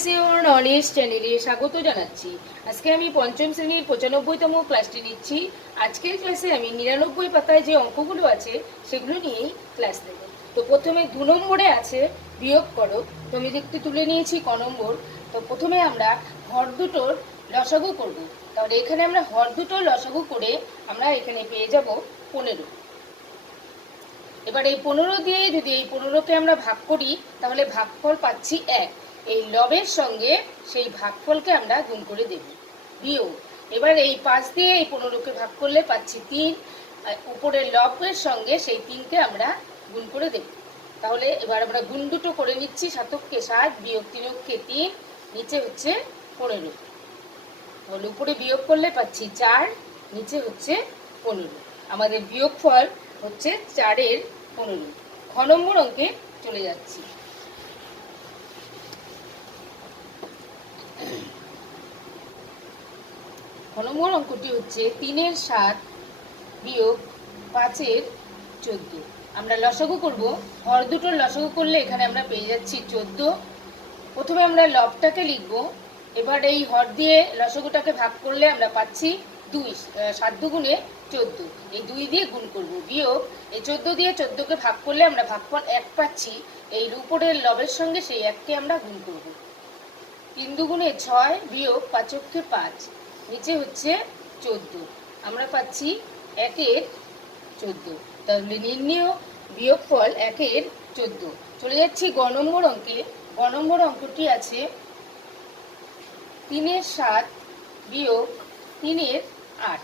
Knowledge চ্যানেলে স্বাগত জানাচ্ছি। আজকে আমি পঞ্চম শ্রেণীর 95তম ক্লাসটি নিচ্ছি। আজকের ক্লাসে আমি 99 পাতায় যে অঙ্কগুলো আছে সেগুলো নিয়েই ক্লাস দেব। তো প্রথমে 2 নম্বরে আছে বিয়োগ করো। তো আমি দেখতে তুলে নিয়েছি ক নম্বর। তো প্রথমে আমরা হর দুটোর লসাগু করব। তাহলে এখানে আমরা হর দুটোর লসাগু করে আমরা এখানে পেয়ে যাব 15। এবার এই 15 দিয়ে যদি এই 15কে আমরা ভাগ করি তাহলে ভাগফল পাচ্ছি 1। এই লবের সঙ্গে সেই ভাগফলকে আমরা গুণ করে দেব। বিয়োগ, এবার এই 5 দিয়ে এই 15কে ভাগ করলে পাচ্ছি 3। উপরের লবের সঙ্গে সেই 3কে আমরা গুণ করে দেব। তাহলে এবার আমরা গুণ দুটো করে নিচ্ছি। 7কে 7 বিয়োগ 3কে 3, নিচে হচ্ছে 15। তাহলে উপরে বিয়োগ করলে পাচ্ছি 4, নিচে হচ্ছে 15। আমাদের বিয়োগফল হচ্ছে 4-এর 15। খ নম্বর অঙ্কে চলে যাচ্ছি। খ নম্বর অঙ্কটি হচ্ছে 3-এর 7 বিয়োগ 5-এর 14। আমরা লসাগু করব। হর দুটোর লসাগু করলে এখানে আমরা পেয়ে যাচ্ছি 14। প্রথমে আমরা লবটাকে লিখব। এবার এই হর দিয়ে লসাগুটাকে ভাগ করলে আমরা পাচ্ছি 2। 7 দুগুণে 14, এই 2 দিয়ে গুণ করব। বিয়োগ, এই 14 দিয়ে 14কে ভাগ করলে আমরা ভাগফল 1 পাচ্ছি। এই উপরের লবের সঙ্গে সেই 1কে আমরা গুণ করব। 3 দুগুণে 6 বিয়োগ 5কে 5, নিচে হচ্ছে 14। আমরা পাচ্ছি 1-এর 14। তাহলে নির্ণেয় বিয়োগফল 1-এর 14। চলে যাচ্ছি গ নম্বর অঙ্কে। গ নম্বর অঙ্কটি আছে 3-এর 7 বিয়োগ 3-এর 8।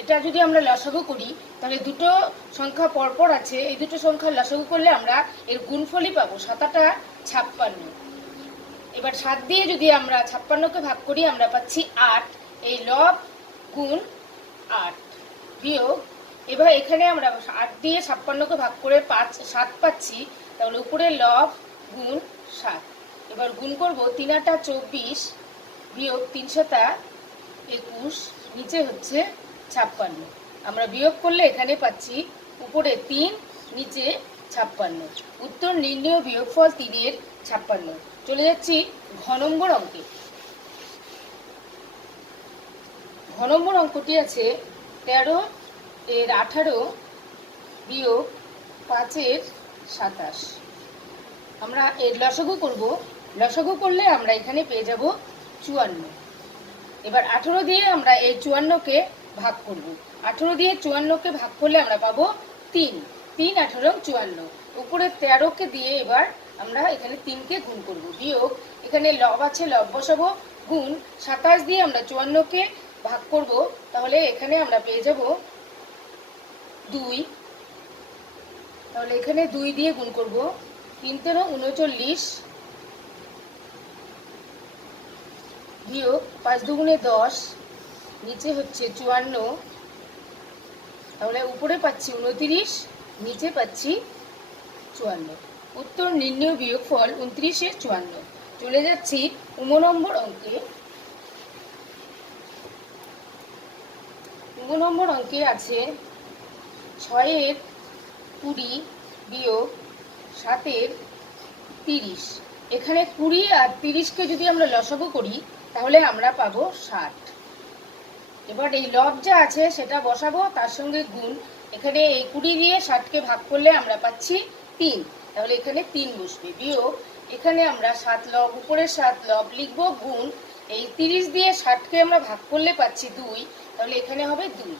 এটা যদি আমরা লসাগু করি তাহলে দুটো সংখ্যা পরপর আছে, এই দুটো সংখ্যার লসাগু করলে আমরা এর গুণফলই পাবো। 7-8 56। এবার 7 দিয়ে যদি আমরা 56কে ভাগ করি আমরা পাচ্ছি 8। এই লব গুণ 8 বিয়োগ, এবার এখানে আমরা 8 দিয়ে 56কে ভাগ করে 7 পাচ্ছি। তাহলে উপরে লব গুণ 7। এবার গুণ করব 3-8 24 বিয়োগ 3-7 21, নিচে হচ্ছে 56। আমরা বিয়োগ করলে এখানে পাচ্ছি উপরে 3, নিচে 56। উত্তর নির্ণেয় বিয়োগফল 3-এর 56। চলে যাচ্ছি ঘ নম্বর অঙ্কে। ঘ নম্বর অঙ্কটি আছে 13-এর 18 বিয়োগ 5-এর 27। আমরা এর লসাগু করব। লসাগু করলে আমরা এখানে পেয়ে যাব 54। এবার 18 দিয়ে আমরা এই 54কে ভাগ করব। 18 দিয়ে 54কে ভাগ করলে আমরা পাবো 3। 3 18 54। উপরে 13কে দিয়ে এবার আমরা এখানে 3কে গুণ করব। বিয়োগ, এখানে লব আছে, লব বসাবো। গুণ 27 দিয়ে আমরা 54কে ভাগ করব। তাহলে এখানে আমরা পেয়ে যাব 2। তাহলে এখানে 2 দিয়ে গুণ করব। 3 13 39 বিয়োগ 5 দুগুণে 10, নিচে হচ্ছে 54। তাহলে উপরে পাচ্ছি 29, নিচে পাচ্ছি 54। উত্তর নির্ণেয় বিয়োগফল 29-এর 54। চলে যাচ্ছি উম নম্বর অঙ্কে। উম নম্বর অঙ্কে আছে 6-এর 20 বিয়োগ 7-এর 30। এখানে 20 আর 30কে যদি আমরা লসাগু করি তাহলে আমরা পাবো 60। এবার এই লব যা আছে সেটা বসাবো, তার সঙ্গে গুণ। এখানে এই 20 দিয়ে 60কে ভাগ করলে আমরা পাচ্ছি 3। তাহলে এখানে 3 বসবে। বিয়োগ, এখানে আমরা 7 লব, উপরে 7 লব লিখবো। গুণ, এই 30 দিয়ে 60কে আমরা ভাগ করলে পাচ্ছি 2। তাহলে এখানে হবে 2।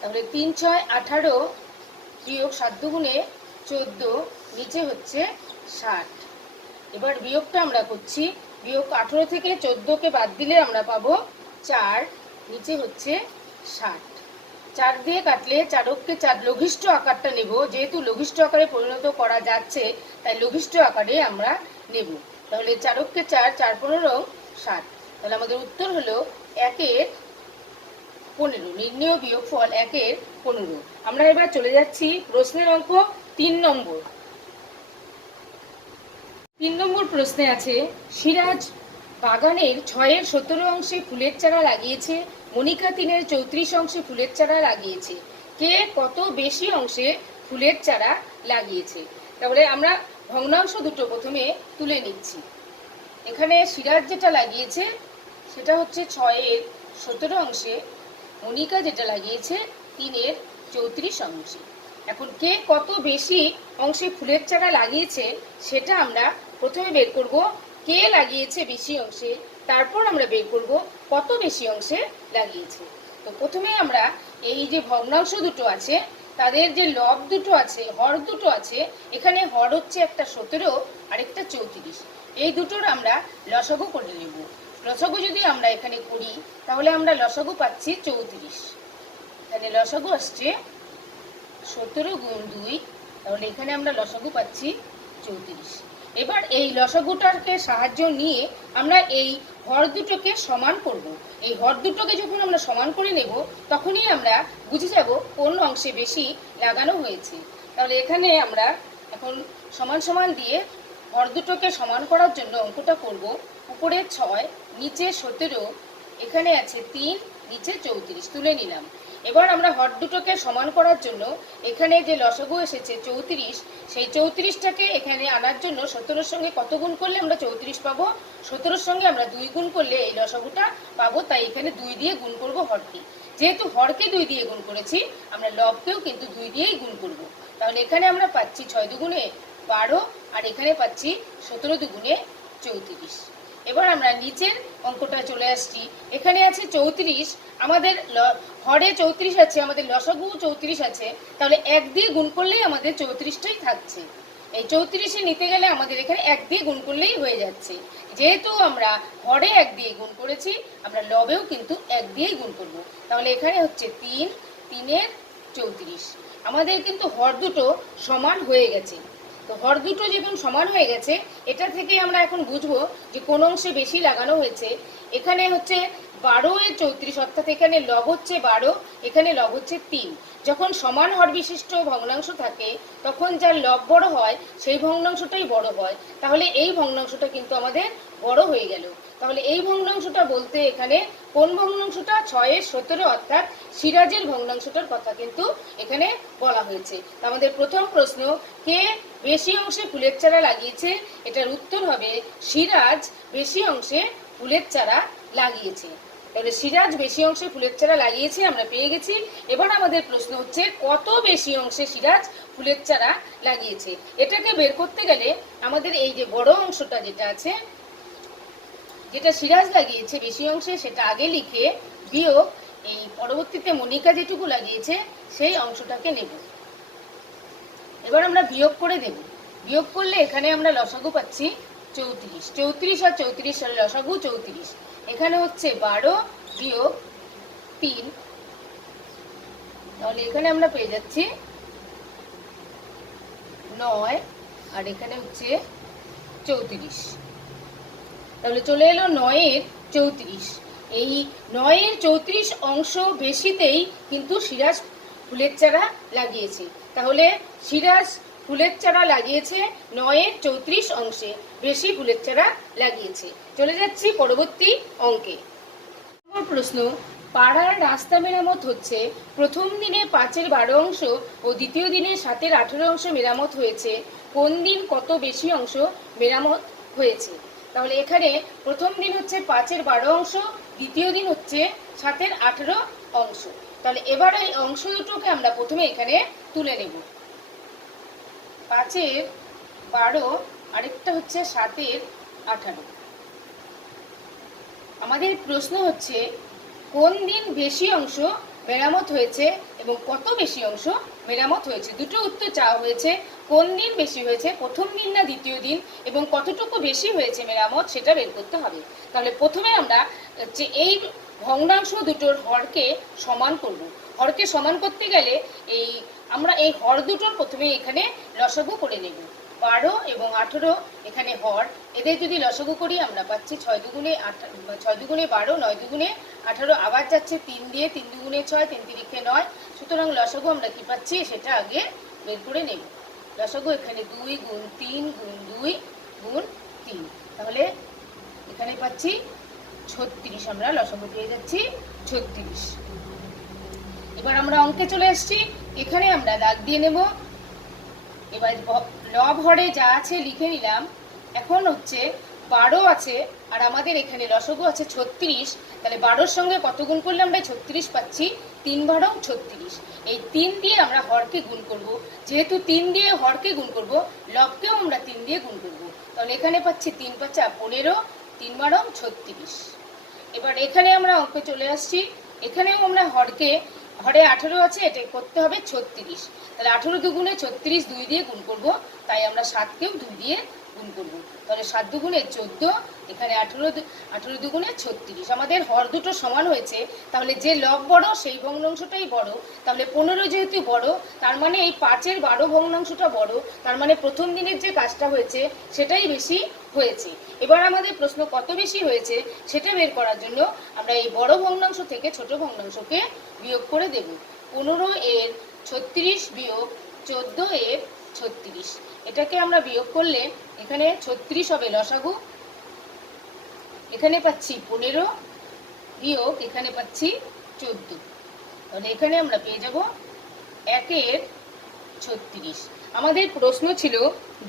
তাহলে 3 6 18 বিয়োগ 7 দুগুণে 14, নিচে হচ্ছে 60। এবার বিয়োগটা আমরা করছি। বিয়োগ 18 থেকে 14কে বাদ দিলে আমরা পাবো 4, নিচে হচ্ছে 60। 4 দিয়ে কাটলে 4কে 4 লঘিষ্ঠ আকারটা নেব। যেহেতু লঘিষ্ঠ আকারে পরিণত করা যাচ্ছে তাই লঘিষ্ঠ আকারে আমরা নেব। তাহলে 4কে 4, 4 15 60। তাহলে আমাদের উত্তর হলো 1-এর 15। নির্ণেয় বিয়োগফল 1-এর 15। আমরা এবার চলে যাচ্ছি প্রশ্নের অঙ্ক 3 নম্বর। 3 নম্বর প্রশ্নে আছে সিরাজ বাগানের 6-এর 17 অংশে ফুলের চারা লাগিয়েছে, মনিকা 3-এর 34 অংশে ফুলের চারা লাগিয়েছে। কে কত বেশি অংশে ফুলের চারা লাগিয়েছে? তাহলে আমরা ভগ্নাংশ দুটো প্রথমে তুলে নিচ্ছি। এখানে সিরাজ যেটা লাগিয়েছে সেটা হচ্ছে 6-এর 17 অংশে, মনিকা যেটা লাগিয়েছে 3-এর 34 অংশে। এখন কে কত বেশি অংশে ফুলের চারা লাগিয়েছে সেটা আমরা প্রথমে বের করব। কে লাগিয়েছে বেশি অংশে, তারপর আমরা বের করব কত বেশি অংশে লাগিয়েছে। তো প্রথমে আমরা এই যে ভগ্নাংশ দুটো আছে তাদের যে লব দুটো আছে, হর দুটো আছে, এখানে হর হচ্ছে একটা 17 আর একটা 34। এই দুটোর আমরা লসাগু করে নেব। লসাগু যদি আমরা এখানে করি তাহলে আমরা লসাগু পাচ্ছি 34। এখানে লসাগু আসছে 17 গুণ 2, তাহলে এখানে আমরা লসাগু পাচ্ছি 34। এবার এই লসাগুটাকে সাহায্য নিয়ে আমরা এই হর দুটোকে সমান করব। এই হর দুটোকে যখন আমরা সমান করে নেব তখনই আমরা বুঝে যাব কোন অংশে বেশি লাগানো হয়েছে। তাহলে এখানে আমরা এখন সমান সমান দিয়ে হর দুটোকে সমান করার জন্য অঙ্কটা করব। উপরে 6, নিচে 17, এখানে আছে 3, নিচে 34 তুলে নিলাম। এবার আমরা হর দুটোকে সমান করার জন্য এখানে যে লসাগু এসেছে 34, সেই 34টাকে এখানে আনার জন্য 17-এর সঙ্গে কত গুণ করলে আমরা 34 পাবো? 17-এর সঙ্গে আমরা 2 গুণ করলে এই লসাগুটা পাবো, তাই এখানে 2 দিয়ে গুণ করব হরকে। যেহেতু হরকে 2 দিয়ে গুণ করেছি, আমরা লবকেও কিন্তু 2 দিয়েই গুণ করব। তাহলে এখানে আমরা পাচ্ছি 6 দুগুণে 12, আর এখানে পাচ্ছি 17 দুগুণে 34। এবার আমরা নিচের অঙ্কটা চলে আসছি। এখানে আছে 34, আমাদের হরে 34 আছে, আমাদের লসাগু 34 আছে, তাহলে 1 দিয়ে গুণ করলেই আমাদের 34টাই থাকছে। এই 34-এ নিতে গেলে আমাদের এখানে 1 দিয়ে গুণ করলেই হয়ে যাচ্ছে। যেহেতু আমরা হরে 1 দিয়ে গুণ করেছি, আমরা লবেও কিন্তু 1 দিয়েই গুণ করব। তাহলে এখানে হচ্ছে 3, 3-এর 34। আমাদের কিন্তু হর দুটো সমান হয়ে গেছে। তো হর দুটো যখন সমান হয়ে গেছে, এটা থেকে আমরা এখন বুঝবো যে কোন অংশে বেশি লাগানো হয়েছে। এখানে হচ্ছে 12-এর 34, অর্থাৎ এখানে লব হচ্ছে 12, এখানে লব হচ্ছে 3। যখন সমান হর বিশিষ্ট ভগ্নাংশ থাকে তখন যার লব বড় হয় সেই ভগ্নাংশটাই বড় হয়। তাহলে এই ভগ্নাংশটা কিন্তু আমাদের বড় হয়ে গেল। তাহলে এই ভগ্নাংশটা বলতে এখানে কোন ভগ্নাংশটা? 6-এর 17, অর্থাৎ সিরাজের ভগ্নাংশটার কথা কিন্তু এখানে বলা হয়েছে। আমাদের প্রথম প্রশ্ন, কে বেশি অংশে ফুলের চারা লাগিয়েছে? এটার উত্তর হবে সিরাজ বেশি অংশে ফুলের চারা লাগিয়েছে। তাহলে সিরাজ বেশি অংশে ফুলের চারা লাগিয়েছে আমরা পেয়ে গেছি। এবার আমাদের প্রশ্ন হচ্ছে কত বেশি অংশে সিরাজ ফুলের চারা লাগিয়েছে। এটাকে বের করতে গেলে আমাদের এই যে বড় অংশটা যেটা আছে, যেটা সিরাজ লাগিয়েছে বেশি অংশে, সেটা আগে লিখে বিয়োগ এই পরবর্তীতে মনিকা যেটুকু লাগিয়েছে সেই অংশটাকে নেব। এবার আমরা বিয়োগ করে দেব। বিয়োগ করলে এখানে আমরা লসাগু পাচ্ছি 34। 34 আর 34 সালে লসাগু 34। এখানে হচ্ছে 12 বিয়োগ 3, তাহলে এখানে আমরা পেয়ে যাচ্ছি 9, আর এখানে হচ্ছে 34। তাহলে চলে এলো 9-এর 34। এই 9-এর 34 অংশ বেশিতেই কিন্তু সিরাজ ফুলের চারা লাগিয়েছে। তাহলে সিরাজ ফুলের চারা লাগিয়েছে 9-এর 34 অংশে, বেশি ফুলের চারা লাগিয়েছে। চলে যাচ্ছি পরবর্তী অঙ্কে। প্রশ্ন, পাড়ার রাস্তা মেরামত হচ্ছে। প্রথম দিনে 5-এর 12 অংশ ও দ্বিতীয় দিনে 7-এর 18 অংশ মেরামত হয়েছে। কোন দিন কত বেশি অংশ মেরামত হয়েছে? তাহলে এখানে প্রথম দিন হচ্ছে 5-এর 12 অংশ, দ্বিতীয় দিন হচ্ছে 7-এর 18 অংশ। তাহলে এবার এই অংশ দুটোকে আমরা প্রথমে এখানে তুলে নেব। 5-এর 12, আরেকটা হচ্ছে 7-এর 18। আমাদের প্রশ্ন হচ্ছে কোন দিন বেশি অংশ মেরামত হয়েছে এবং কত বেশি অংশ মেরামত হয়েছে। দুটো উত্তর চাওয়া হয়েছে। কোন দিন বেশি হয়েছে, প্রথম দিন না দ্বিতীয় দিন, এবং কতটুকু বেশি হয়েছে মেরামত সেটা বের করতে হবে। তাহলে প্রথমে আমরা যে এই ভগ্নাংশ দুটোর হরকে সমান করব। হরকে সমান করতে গেলে আমরা এই হর দুটোর প্রথমে এখানে লসাগু করে নেব। 12 এবং 18 এখানে হর, এদের যদি লসাগু করি আমরা পাচ্ছি 6 দুগুণে 12, 9 দুগুণে 18, আবার যাচ্ছে 3 দিয়ে, 3 দুগুণে 6, 3 তিরিখে 9। সুতরাং লসাগু আমরা কি পাচ্ছি সেটা আগে বের করে নেব। লসাগু এখানে 2 গুণ 3 গুণ 2 গুণ 3, তাহলে এখানে পাচ্ছি 36। আমরা লসাগু পেয়ে যাচ্ছি 36। এবার আমরা অঙ্কে চলে আসছি। এখানে আমরা দাগ দিয়ে নেব। এবার লব হরে যা আছে লিখে নিলাম। এখন হচ্ছে 12 আছে আর আমাদের এখানে লসগু আছে 36, তাহলে 12-র সঙ্গে কত গুণ করলে আমরা 36 পাচ্ছি? 3 × 36। এই 3 দিয়ে আমরা হরকে গুণ করব। যেহেতু 3 দিয়ে হরকে গুণ করব, লবকেও আমরা 3 দিয়ে গুণ করব। তাহলে এখানে পাচ্ছি 3 × 5 = 15, 3 × 36। এবার এখানে আমরা অঙ্কে চলে আসছি। এখানেও আমরা হরে 18 আছে, এটা করতে হবে 36। তাহলে 18 দুগুণে 36 2 দিয়ে গুণ করব, তাই আমরা 7কেও 2 দিয়ে গুণ করব। তাহলে 7 দুগুণে 14, এখানে 18 দুগুণে 36। আমাদের হর দুটো সমান হয়েছে, তাহলে যে লব বড় সেই ভগ্নাংশটাই বড়। তাহলে 15 যেহেতু বড়, তার মানে এই 5-এর 12 ভগ্নাংশটা বড়, তার মানে প্রথম দিনের যে কাজটা হয়েছে সেটাই বেশি হয়েছে। এবার আমাদের প্রশ্ন কত বেশি হয়েছে সেটা বের করার জন্য আমরা এই বড় ভগ্নাংশ থেকে ছোট ভগ্নাংশকে বিয়োগ করে দেব। 15-এর 36 বিয়োগ 14-এর 36, এটাকে আমরা বিয়োগ করলে এখানে 36 হবে লসাগু, এখানে পাচ্ছি 15 বিয়োগ এখানে পাচ্ছি 14। তাহলে এখানে আমরা পেয়ে যাব 1-এর 36। আমাদের প্রশ্ন ছিল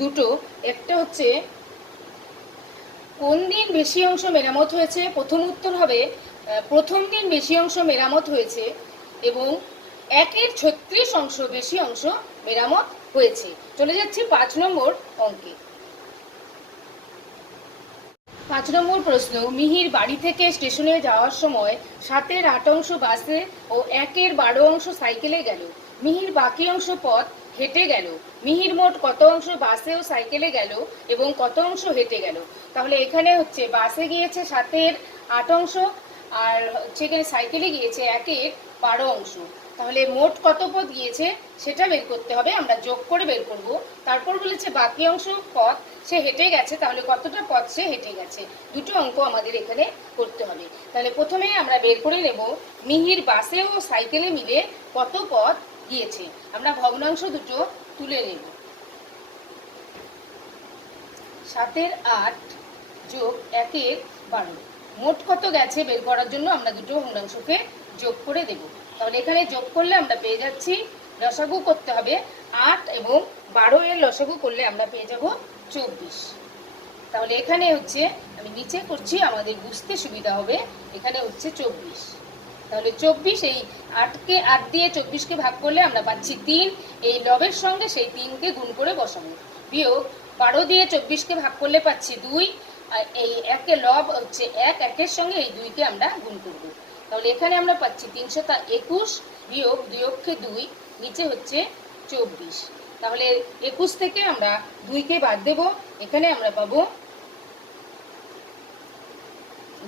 দুটো, একটা হচ্ছে কোন দিন বেশি অংশ মেরামত হয়েছে। প্রথম উত্তর হবে প্রথম দিন বেশি অংশ মেরামত হয়েছে এবং 1-এর 36 অংশ বেশি অংশ মেরামত হয়েছে। চলে যাচ্ছি 5 নম্বর অঙ্কে। 5 নম্বর প্রশ্ন, মিহির বাড়ি থেকে স্টেশনে যাওয়ার সময় 7-এর 8 অংশ বাসে ও 1-এর 12 অংশ সাইকেলে গেল। মিহির বাকি অংশ পথ হেঁটে গেল। মিহির মোট কত অংশ বাসে ও সাইকেলে গেল এবং কত অংশ হেঁটে গেল? তাহলে এখানে হচ্ছে বাসে গিয়েছে 7-এর 8 অংশ আর হচ্ছে এখানে সাইকেলে গিয়েছে 1-এর 12 অংশ। তাহলে মোট কত পথ গিয়েছে সেটা বের করতে হবে, আমরা যোগ করে বের করব। তারপর বলেছে বাকি অংশ পথ সে হেঁটে গেছে, তাহলে কতটা পথ সে হেঁটে গেছে। দুটো অঙ্ক আমাদের এখানে করতে হবে। তাহলে প্রথমে আমরা বের করে নেব মিহির বাসে ও সাইকেলে মিলে কত পথ গিয়েছে। আমরা ভগ্নাংশ দুটো তুলে নেব। 7-এর 8 যোগ 1-এর 12, মোট কত গেছে বের করার জন্য আমরা দুটো ভগ্নাংশকে যোগ করে দেব। তাহলে এখানে যোগ করলে আমরা পেয়ে যাচ্ছি, লসাগু করতে হবে 8 এবং 12-এর লসাগু করলে আমরা পেয়ে যাব 24। তাহলে এখানে হচ্ছে আমি নিচে করছি আমাদের বুঝতে সুবিধা হবে, এখানে হচ্ছে 24। তাহলে 24, এই 8-কে 8 দিয়ে 24-কে ভাগ করলে আমরা পাচ্ছি 3, এই লবের সঙ্গে সেই 3-কে গুণ করে বসাবো। বিয়োগ 12 দিয়ে 24-কে ভাগ করলে পাচ্ছি 2, আর এই 1-এর লব হচ্ছে 1, 1-এর সঙ্গে এই 2-কে আমরা গুণ করব। তাহলে এখানে আমরা পাচ্ছি 321 বিয়োগ 2-কে 2, নিচে হচ্ছে 24। তাহলে 21 থেকে আমরা 2-কে বাদ দেব, এখানে আমরা পাবো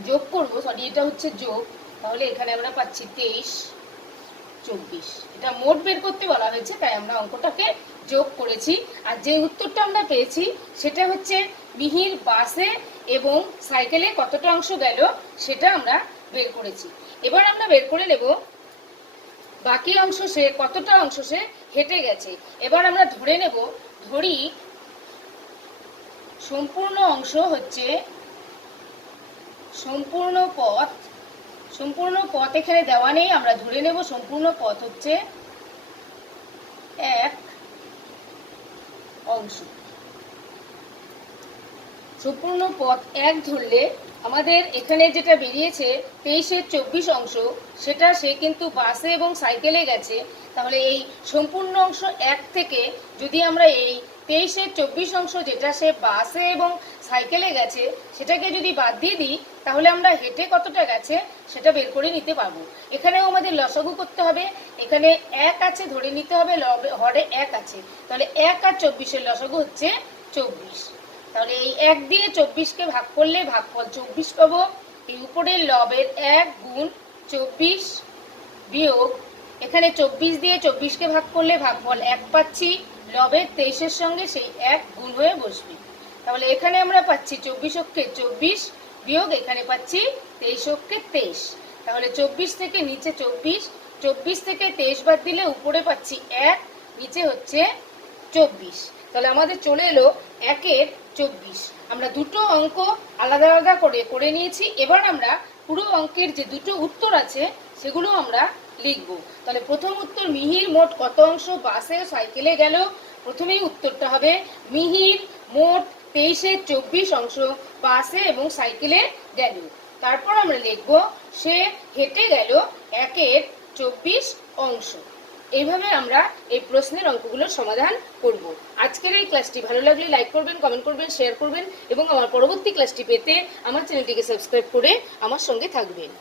যোগ করব, সরি এটা হচ্ছে যোগ। তাহলে এখানে আমরা পাচ্ছি 23, 24। এটা মোট বের করতে বলা হয়েছে, তাই আমরা অঙ্কটাকে যোগ করেছি। আর যে উত্তরটা আমরা পেয়েছি সেটা হচ্ছে মিহির বাসে এবং সাইকেলে কতটা অংশ গেল সেটা আমরা বের করেছি। এবার আমরা বের করে নেব বাকি অংশ সে কতটা অংশ সে হেঁটে গেছে। এবার আমরা ধরে নেব, ধরি সম্পূর্ণ অংশ হচ্ছে সম্পূর্ণ পথ। সম্পূর্ণ পথ এখানে দেওয়া নেই, আমরা ধরে নেব সম্পূর্ণ পথ হচ্ছে 1 অংশ। সম্পূর্ণ পথ 1 ধরলে আমাদের এখানে যেটা বেরিয়েছে 23-এর 24 অংশ, সেটা সে কিন্তু বাসে এবং সাইকেলে গেছে। তাহলে এই সম্পূর্ণ অংশ 1 থেকে যদি আমরা এই 23-এর 24 অংশ যেটা সে বাসে এবং সাইকেলে গেছে সেটাকে যদি বাদ দিয়ে দিই, তাহলে আমরা হেঁটে কতটা গেছে সেটা বের করে নিতে পারবো। এখানেও আমাদের লসাগু করতে হবে, এখানে 1 আছে ধরে নিতে হবে, হরে 1 আছে, তাহলে 1 আর 24-এর লসাগু হচ্ছে 24। তাহলে এই 1 দিয়ে 24-কে ভাগ করলে ভাগফল 24 পাবো। এই উপরের লবের 1 গুণ 24 বিয়োগ এখানে 24 দিয়ে 24-কে ভাগ করলে ভাগফল 1 পাচ্ছি, লবের 23-এর সঙ্গে সেই 1 গুণ হয়ে বসবে। তাহলে এখানে আমরা পাচ্ছি 24-অক্ষে 24 বিয়োগ এখানে পাচ্ছি 23-অক্ষে 23। তাহলে 24 থেকে নিচে 24, 24 থেকে 23 বাদ দিলে উপরে পাচ্ছি 1, নিচে হচ্ছে 24। তাহলে আমাদের চলে এলো 1-এর 24। আমরা দুটো অঙ্ক আলাদা আলাদা করে নিয়েছি। এবার আমরা পুরো অঙ্কের যে দুটো উত্তর আছে সেগুলো আমরা লিখব। তাহলে প্রথম উত্তর, মিহির মোট কত অংশ বাসে ও সাইকেলে গেল। প্রথমেই উত্তরটা হবে মিহির মোট 23-এর 24 অংশ বাসে এবং সাইকেলে গেল। তারপর আমরা লিখব সে হেঁটে গেল 1-এর 24 অংশ। এইভাবে আমরা এই প্রশ্নের অঙ্কগুলোর সমাধান করব। আজকের এই ক্লাসটি ভালো লাগলে লাইক করবেন, কমেন্ট করবেন, শেয়ার করবেন এবং আমার পরবর্তী ক্লাসটি পেতে আমার চ্যানেলটিকে সাবস্ক্রাইব করে আমার সঙ্গে থাকবেন।